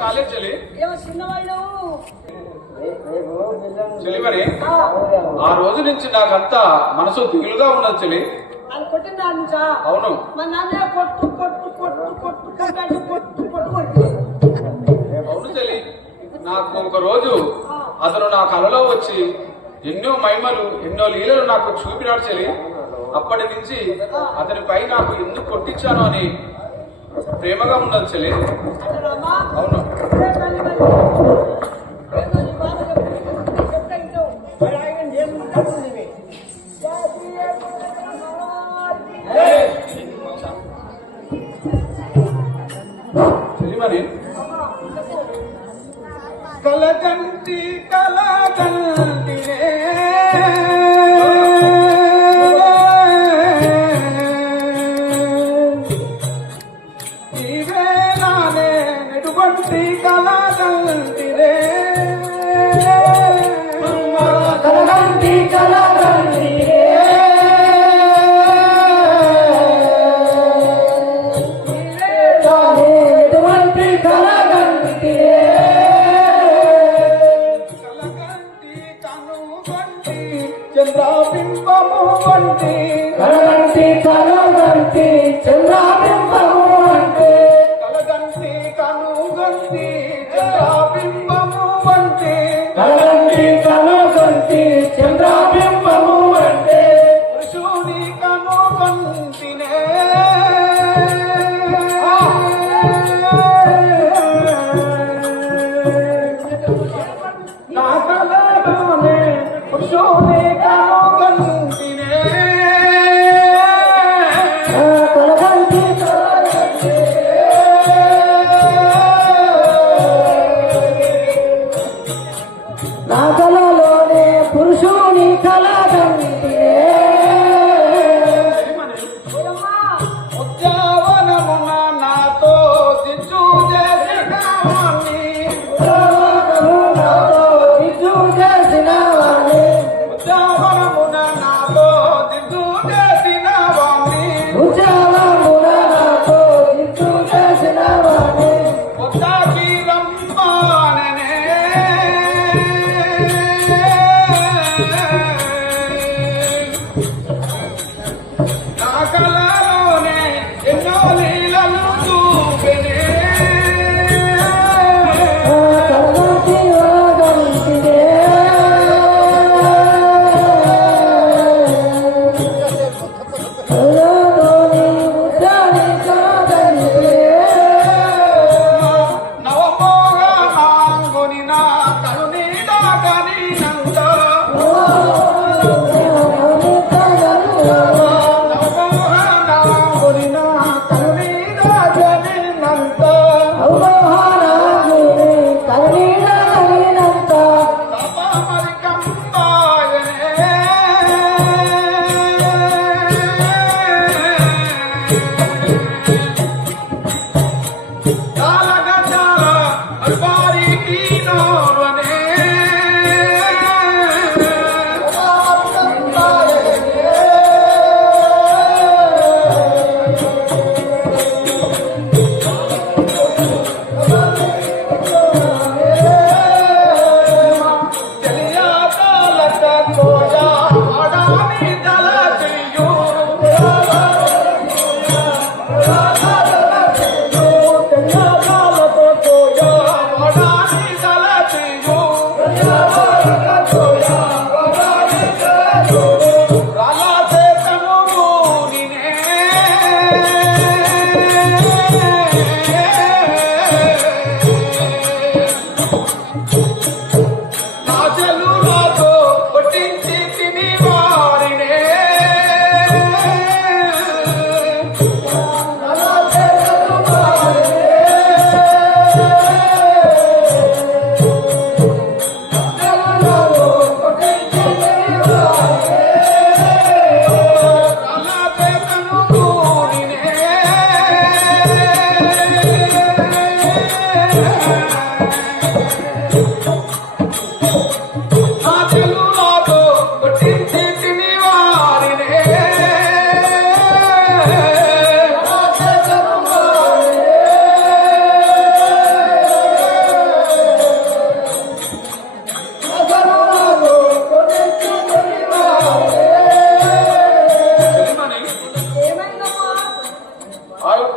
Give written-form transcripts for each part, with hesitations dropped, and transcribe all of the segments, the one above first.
College చెల్లి చెల్లి మరి ఆ రోజు నుంచి నాకంతా మనసు దిగులుగా ఉన్నది చెల్లి. అవును అవును చెల్లి. నాకు ఒక రోజు అతను నా కలలో వచ్చి ఎన్నో మహిమలు ఎన్నో లీలలు నాకు చూపినాడు చెల్లి. అప్పటి నుంచి అతనిపై నాకు ఎందుకు కొట్టించాను అని ప్రేమగా ఉన్నది చెల్లి. అవును చెల్లి మరి కలకంటి కలకంటినే ఈవేళనే నెటువంటి కలకంటినే కలకంటి కలకంటినే నెటువంటి కలకంటినే చంద్రాబింబము వంటి కలగంటి కనుగంటి చంద్రాబింబము వంటి కలగంటి కనుగంటి చంద్రాబింబము వంటి కలగంటి కనుగంటి చంద్రాబింబము వంటి పురుషుని కనుగంటినే నా కలలోనే పురుషుని కనుగంటినే కలగంటి నా కలలోనే పురుషుని కలగంటినే ఉద్యావనమున నాతో సిచ్చు చేసిన వాణ్ణి ఉద్యావనమున నాతో సిచ్చు చేసిన వాణ్ణి ఉద్దాకి రంబాననే నా కలలోనే ఎన్నో లీలలు చూపెనే నవమోగ నాంగుని నా కరుణీడా కనినంత నవమోగ నాంగుని నా కరుణీడా కనినంత తపమరి కంబాయనే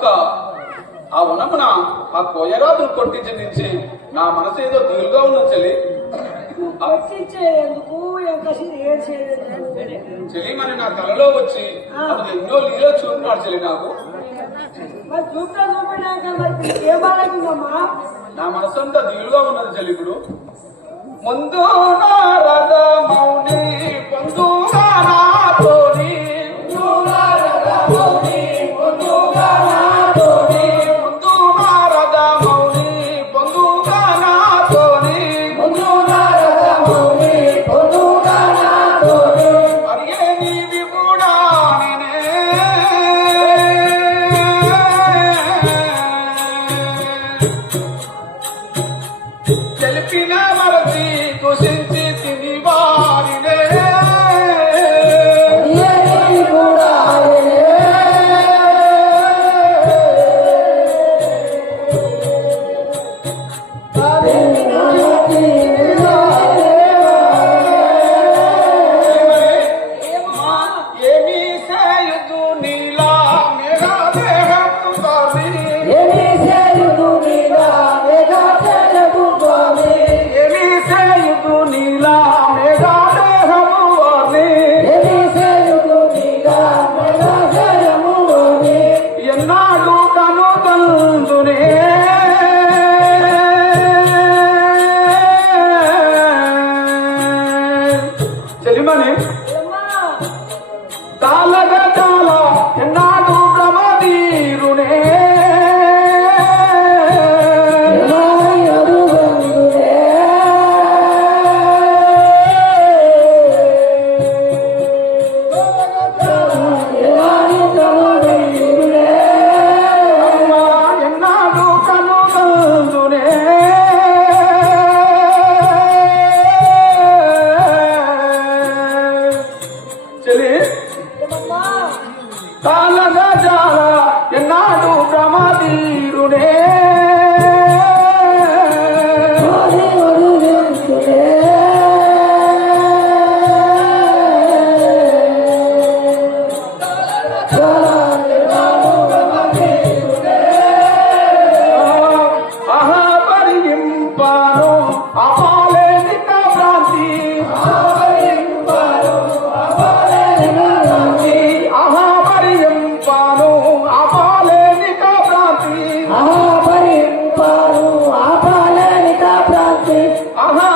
ఆ ఉనమున ఆ కోయరాజును కొట్టించి నుంచి నా మనసు ఏదో దిగులుగా ఉన్నది చెల్లి. చెల్లి మరి నా కలలో వచ్చి అతను ఎన్నో లీలో చూపినాడు చెల్లి నాకు. నా మనసు అంతా దిగులుగా ఉన్నది చెల్లి. ఇప్పుడు ముందు నారద మౌని పొందుగా నాతోని తెలిపిన మరచి కుషించి తిని వారినే ఎన్నాడు ప్రమాదీరునే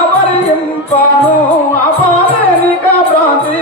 అహపరింపాను అపాలేనిక భ్రాంతి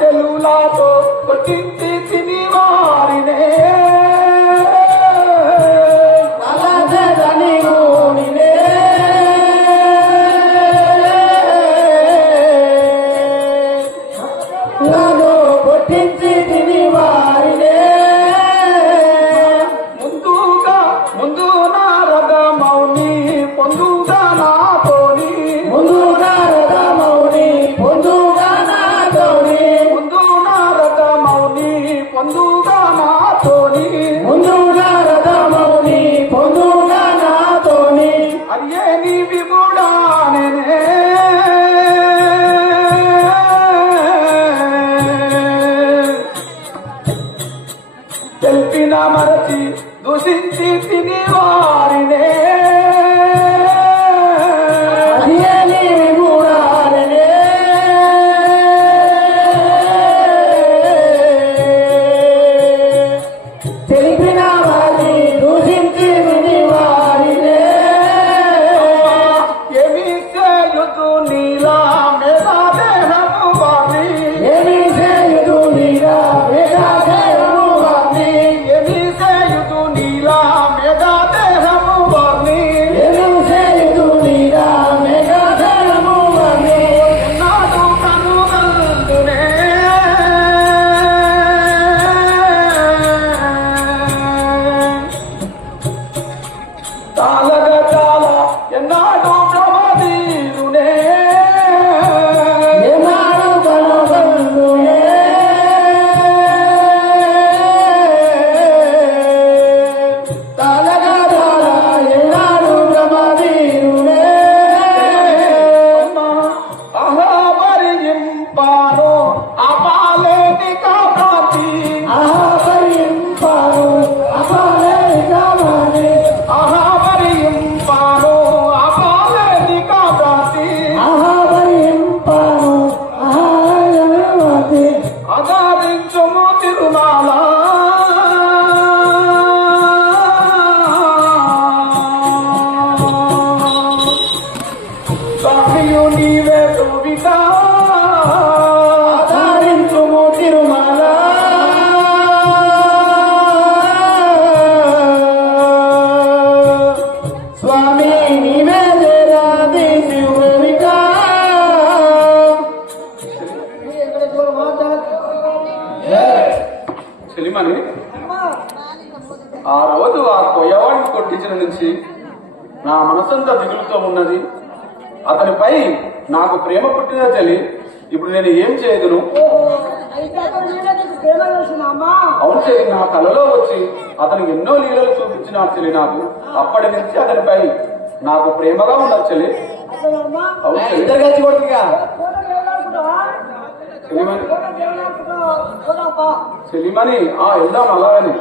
తెలులాతో కొట్టించి తిని వారినే కొట్టించి తిని వారినే ముందు నారద మౌని పొందుగా నాతోని ముందు నారద మౌని పొందుగా నాతోని ముందు నారద మౌని పొందుగా నాతోని ముందు నారద మౌని పొందుగా నాతోని అయ్యే నీ విగుడానే తెలిపిన మరచి దూషించి తిని వారినే తాళగట్టాల ఎన్నాడు ప్రమదీరునే చెలిమని ఆ రోజు ఆ కొయ్యవాడిని కొట్టించిన నుంచి నా మనసంతా దిగులుతో ఉన్నది. అతనిపై నాకు ప్రేమ పుట్టిన చెలి. ఇప్పుడు నేను ఏం చేయదును? అవును చెల్లి, నా కలలో వచ్చి అతనికి ఎన్నో లీలలు చూపించినాడు చెల్లి. నాకు అప్పటి నుంచి అతనిపై నాకు ప్రేమగా ఉన్నది చెల్లి. అవును చెల్లి, చెలిమని వెళ్దాం అలాగని.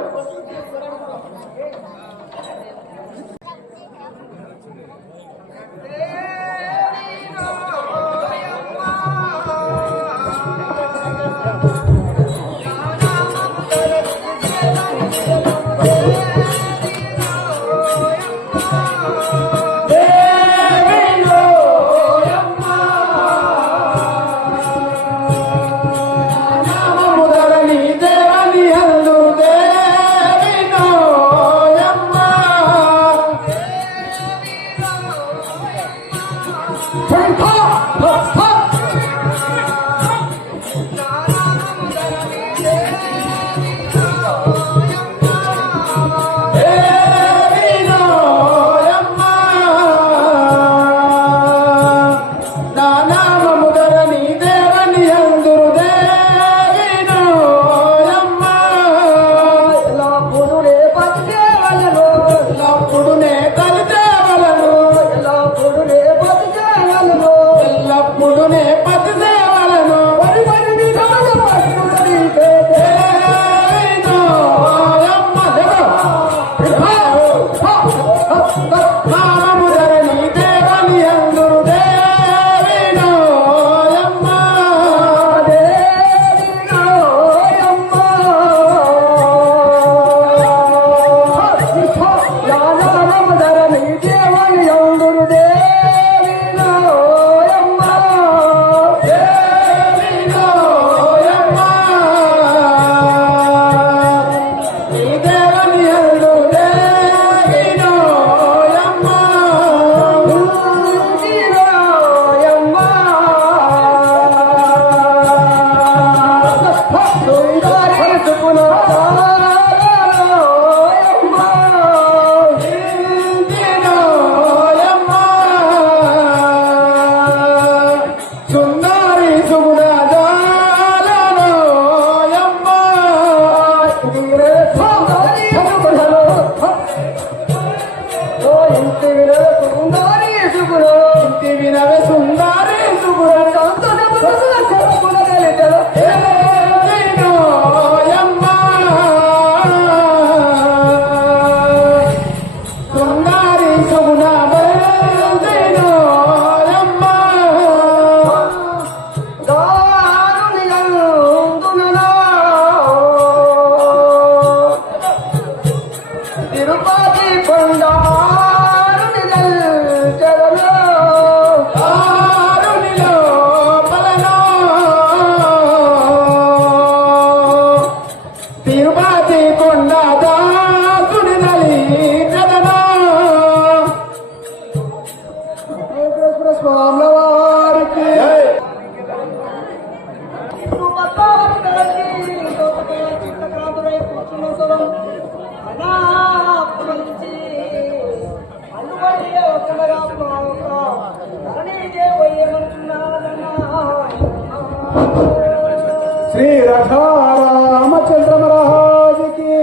శ్రీ రామచంద్ర మహారాజుకి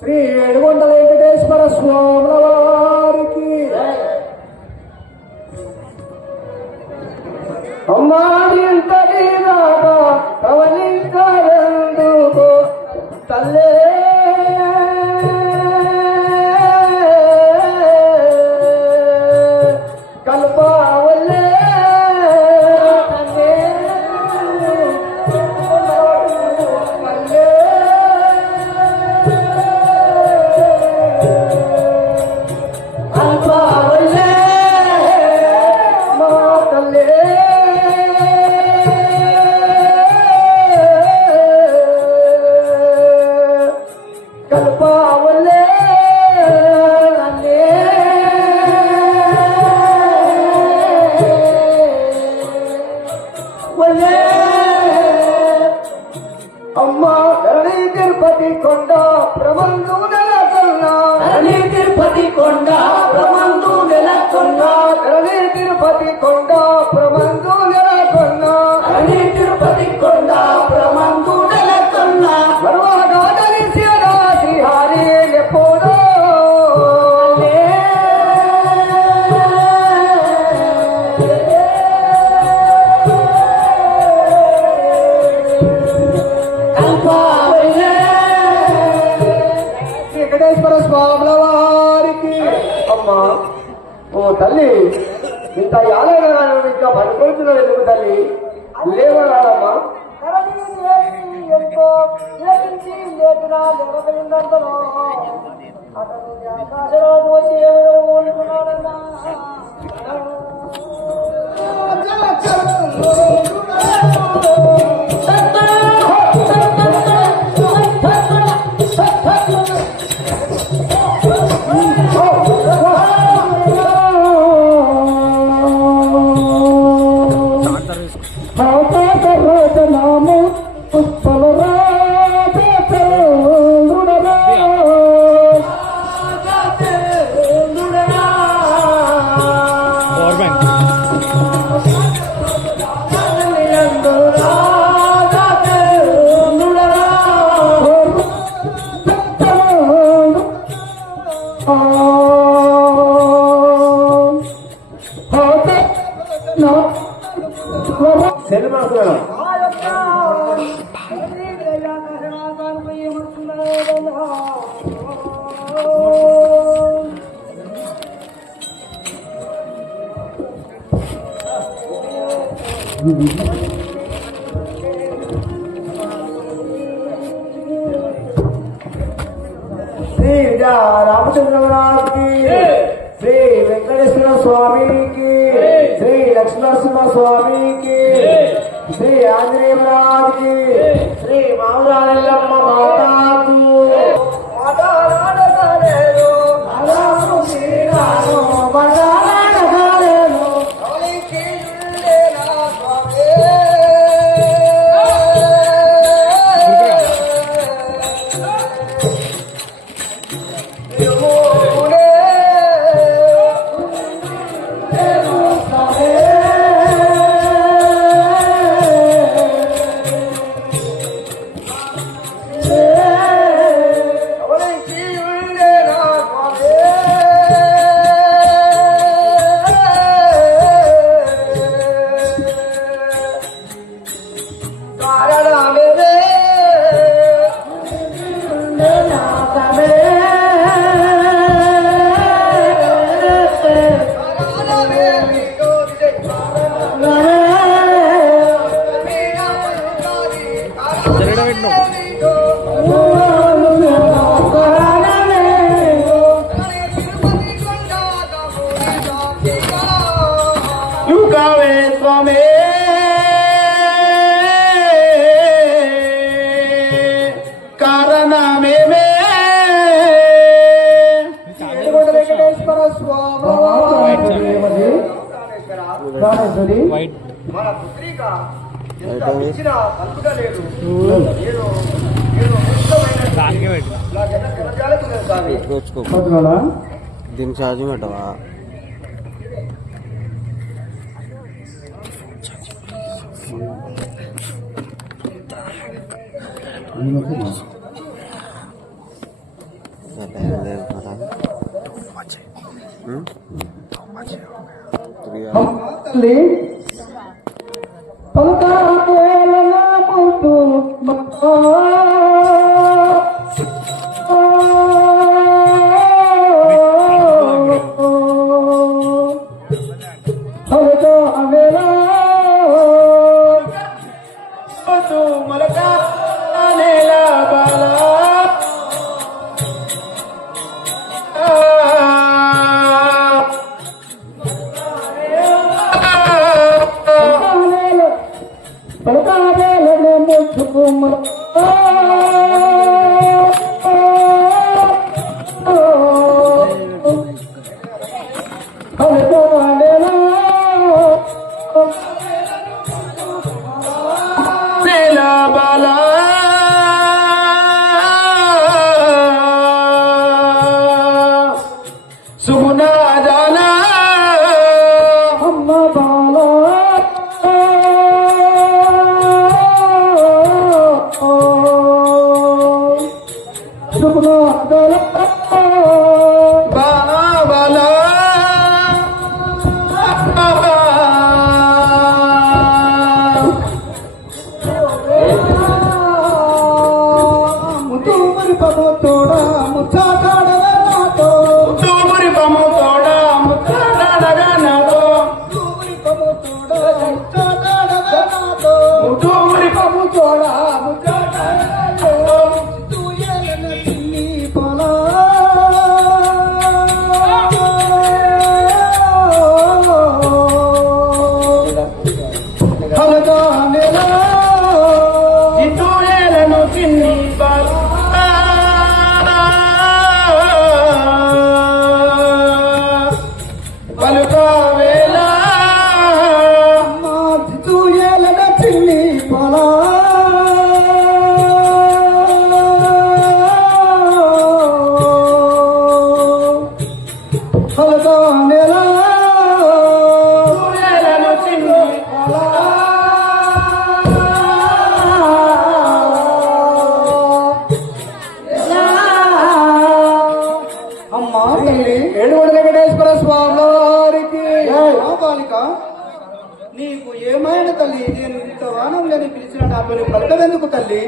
శ్రీ ఏడుగొండ వెంకటేశ్వర స్వాముల వారికి అమ్మాది ఇంతటి దాకా ప్రవహించరెందుకు తల్లే కల్పవల్లే అమ్మా ధరణి తిరుపతి కొండ ప్రమందు నెలకొన్నా ధరణి తిరుపతి కొండ ప్రమందు నెలకొన్నా ధరణి తిరుపతి కొండ ప్రమందు నెలకొన్నా ధరణి తిరుపతి కొండ ప్రమందు నెలకొన్నా మరువగా ధరిసిన శ్రీహరి ఎప్పుడో వెంకటేశ్వర స్వాముల వారికి అమ్మా ఓ తల్లి ఇంత యాలైనా ఇంకా పడుకుంటున్నా ఎందుకు తల్లి లేవరాడమ్మా ఎంతో లేచి లేకున్నా లేవగలిందంతలో అతను ఆకాశరాజు వచ్చి ఎవరో ఊరుకున్నాడన్నా నాము పుష్పల సినిమా శ్రీ రామచంద్రరాజుకి శ్రీ వెంకటేశ్వర స్వామికి శ్రీ లక్ష్మీనరసింహ స్వామికి శ్రీ ఆంజనేయ మహారాజుకి శ్రీ మామరాజమ్మ మాతాకు మన పుత్రిక ఎంత ఇచ్చినా కలుగుటలేదు. ఏదో దీనికి ఛార్జింగ్ పెట్టవా? తల్లి పలకాల పుట్టు నీకు ఏమైనా తల్లి, నేను ఇంత వానం లేని పిలిచిన నాతో పలకవెందుకు తల్లి?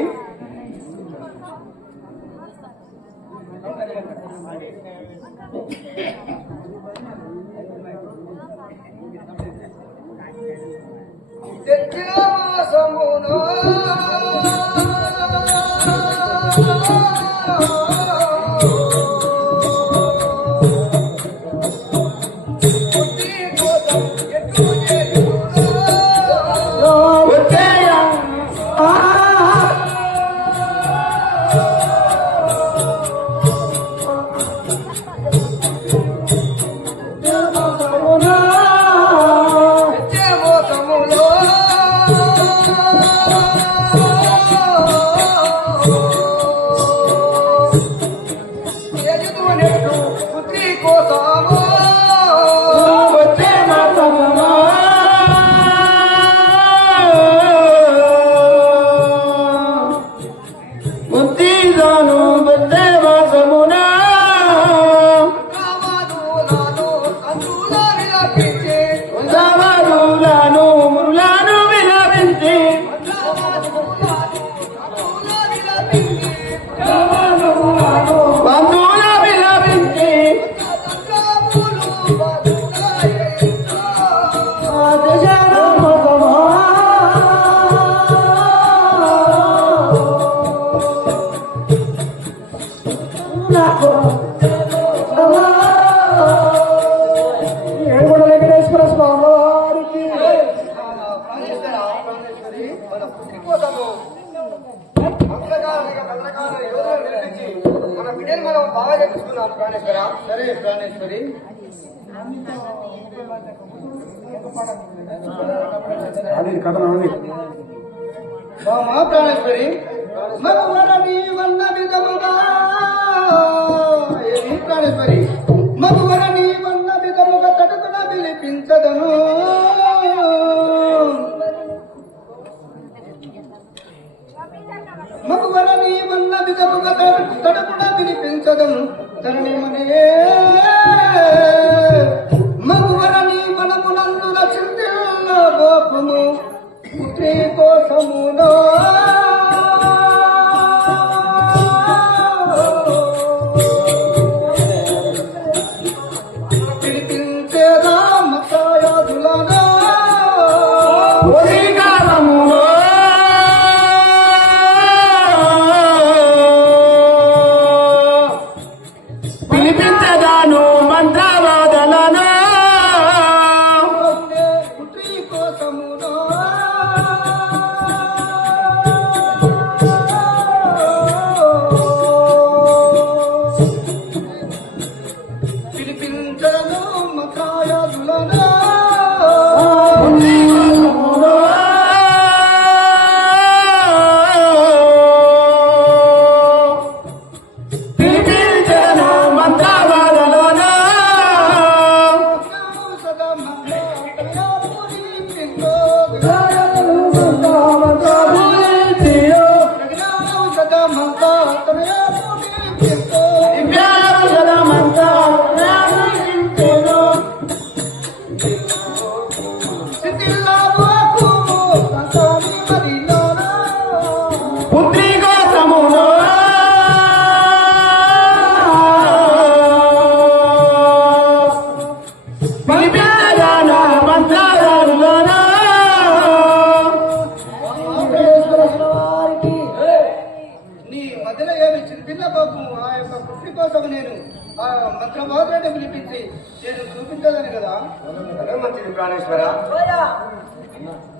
సరే ప్రాణేశ్వరి, ప్రాణేశ్వరి ప్రాణేశ్వరి మగువరని వన్న విధముగా తడుకున పిలిపించదను మగువరని వన్న విధముగా తడుకున పిలిపించదను ధరణి మనే మగువరని మనమునందు రచించిన గోపము పుత్రి కోసమునో పిలిపించదాను మంత్రవాదలను పుత్రి కోసమునో పిలిపించను మకాయాదులను పిలిపించను మంత్రవాదలను పుత్రి కోసమును పిలిపించదాను మంత్రవాదలను నీ మధ్యలో ఏమి చిన్న బాబు ఆ యొక్క పుత్రి కోసం నేను ఆ మంత్రబాధులను పిలిపించి నేను చూపించదని కదా మంచిది ప్రాణేశ్వర.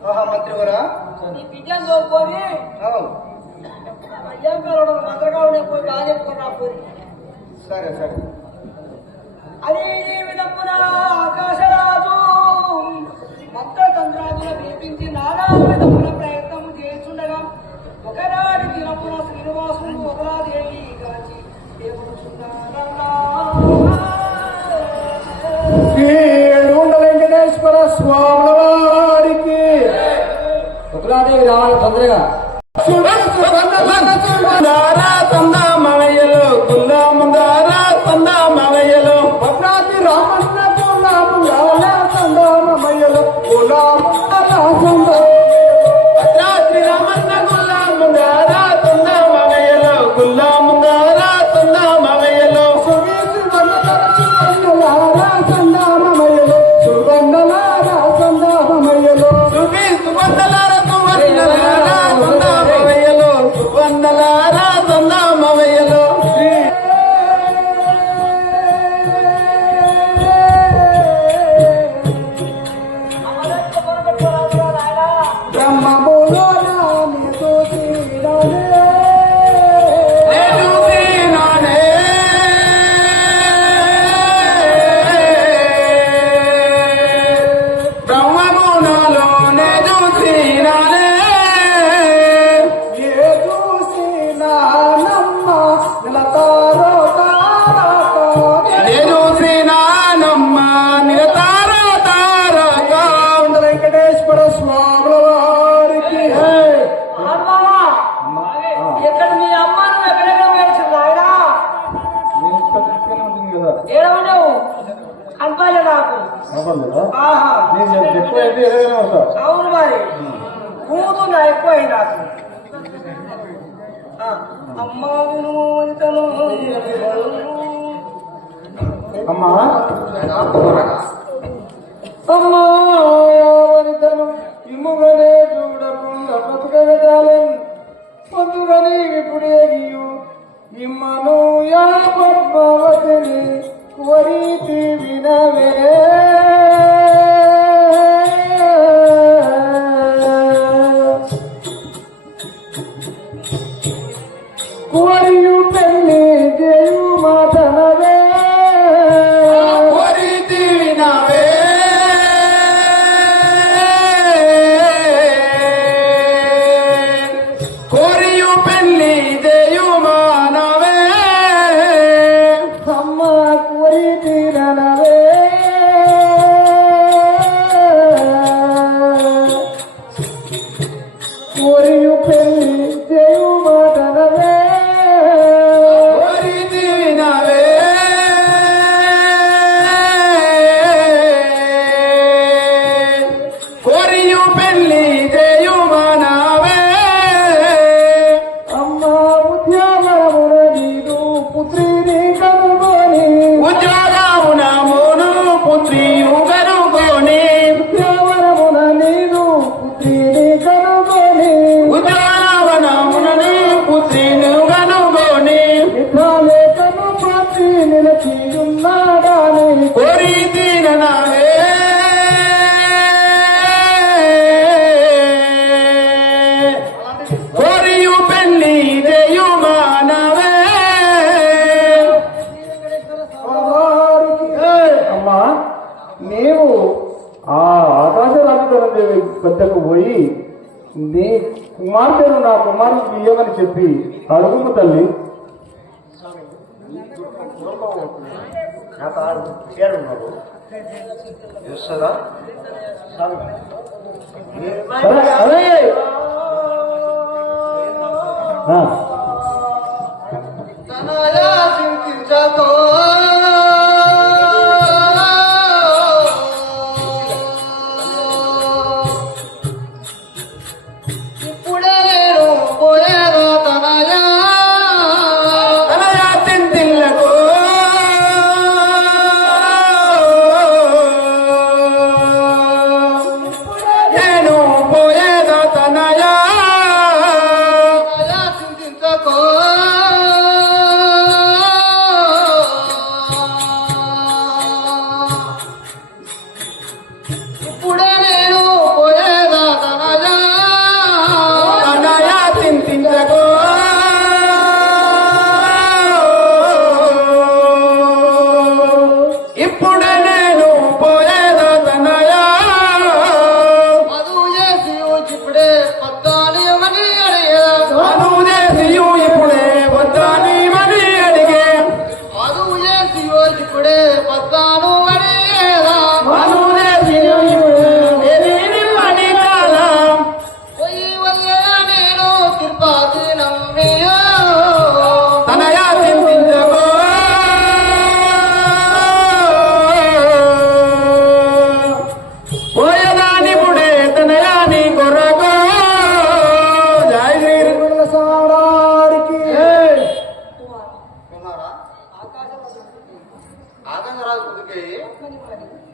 ఆహా మంత్రివరా నీ బిడ్డను తోలుకొని అయ్యంకారు మంత్రగాడు పోయి బాగా చెప్పుకున్నా పోయి సరే సరే అది ఈ విధమున ఆకాశరాజు మంత్రతంత్రాదులు పిలిపించి నానా విధముల ప్రయత్నం చేస్తుండగా ఒకనాటి దినమున శ్రీనివాసుడు ఒకలాదేవి కాచి ఏడుగుండ వెంకటేశ్వర స్వామి వారికి ఒకలాంటి రావాలి తొందరగా మావయ్యలు గుల్లా ముందారా తందా మావయ్యలు భద్రాద్రి రామన్న గుల్లా ముందారా తందా మావయ్యలు గుల్లా భద్రాద్రి రామన్న గుల్లా ముందారా తందా మావయ్యలు గుల్లా ముందారా తందా మావయ్యలు సుగంధలారా తందా మావయ్యలు సుగంధలారా వందలారా తందామవయ్యలో బ్రహ్మములో నాని చూసినానే బ్రహ్మమునలోనే చూసినానే వెంకటేశ్వర స్వామి వారికి ఎక్కడ మీ అమ్మ నువ్వు ఎక్కడెక్కడ వేసింది ఆయన ఏడవలేవు కనపాలే నాకు ఆహా అవును మరి కూతున్నా ఎక్కువ నాకు అమ్మ విను ఇంతను అమ్మా అమ్మా వనితను ఇమ్ముగనే చూడకుండా బతుకగటాలని పొందుగని విపుడేగియు ఇమ్మను యా పద్మావతిని కోరితి వినవే కోరియు పెళ్లి చేయు మాటనవే కోరితి వినవే కోరియు పెళ్లి చేయు మానవే అమ్మా నీవు ఆ ఆకాశరాజుధరం దేవి వద్దకు పోయి నీ కుమార్తెను నా కుమారుడికి ఇయ్యమని చెప్పి అడుగుము తల్లి. నాకు ఆడు చేరున్నారు చూస్తారా సరే, అదే. ఆ, తనయా చింతించకో ఇప్పుడే నేను పోయేదో తనయా తనయా చింతిల్లకు నేను పోయేదో తనయా తనయా చింతించకో ఇప్పుడే నేను పోయేదా తనయా తనయా చింతించకు ఇప్పుడే నేను పోయేదో తనయా మధు చేసి ఇప్పుడే పద్దాని అని అడిగేదా మనువు చేసియు ఇప్పుడే వద్దాని మని అడిగే మధు చేసి ఇప్పుడే పద్దాను అడిగేదా మనువు చేసియు ఇప్పుడే మని కాలం పోయి వల్లే నేను తిరుపతి నమ్మియో తనయా చింతించకు పోయదానిపుడే తనయా నీ కొరకు జై శ్రీ సారారికి ఉన్నారా ఆకాశరాజు కుదికి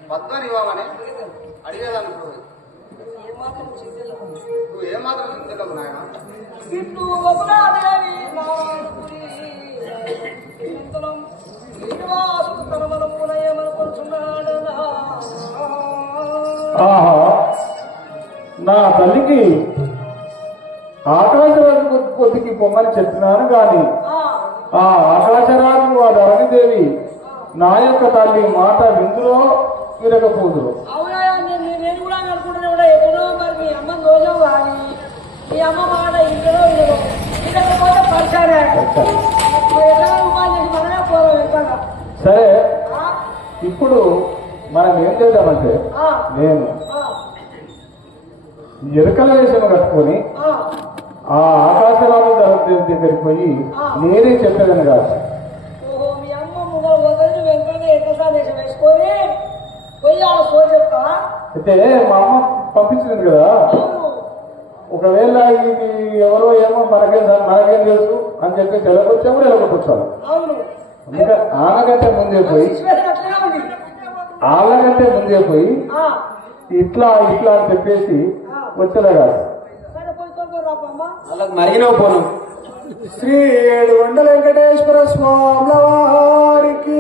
పద్మని ఇవ్వమని అడిగేదాన్ని ఇప్పుడు నువ్వు ఏమాత్రం చింతలేవు నాయన ఇట్లు ఒకనాదేవి నారాయణపురి ఇంతలం శ్రీనివాసుడు తన మనమున ఏమనుకుంటున్నాడనా? ఆహా నా తల్లికి ఆకాశరాజు పొద్దుకి పొమ్మని చెప్పినాను గాని ఆ, ఆ ఆకాశరాజు ఆ ధరణిదేవి నా యొక్క తల్లి మాట విందులో వినకపోదురు. అవునయ్యా, నేను కూడా అనుకుంటున్నా కూడా ఎక్కడో మరి మీ అమ్మ రోజు కానీ మీ అమ్మ మాట ఇంట్లో వినకపోతే పరిచారే ఎక్కడ ఉపాధి చేసి మనమే పోదాం ఎక్కడ సరే ఇప్పుడు మనం ఏం చేద్దామంటే నేను ఎరుకల వేషం కట్టుకొని ఆ ఆకాశరాజు ధరణిదేవి దగ్గరికి పోయి నేనే చెప్పేదని కాదు. ఓహో, మీ అమ్మ ముందర వదిలి వెంటనే ఎక్కడ దేశం వేసుకొని పోయి ఆ సో చెప్తా. అయితే మా అమ్మ పంపించింది కదా, అవును, ఒకవేళ ఇది ఎవరో ఏమో మనకేం తెలుసు అని చెప్పి తెలకొచ్చాము ఎలగొచ్చాము. అవును, అందుకే ఆనగంటే ముందే పోయి సిచ్యువేషన్ అట్లనే ఉంది. ఆళ్ళకంటే ముందే పోయి ఆ, ఇట్లా ఇట్లా అని చెప్పేసి వచ్చేలా కాదు. సరే పోయి తోలుకొని రాపమ్మ. వాళ్ళకి మరిగిన పోను శ్రీ 7 వెంకటేశ్వర స్వాముల వారికి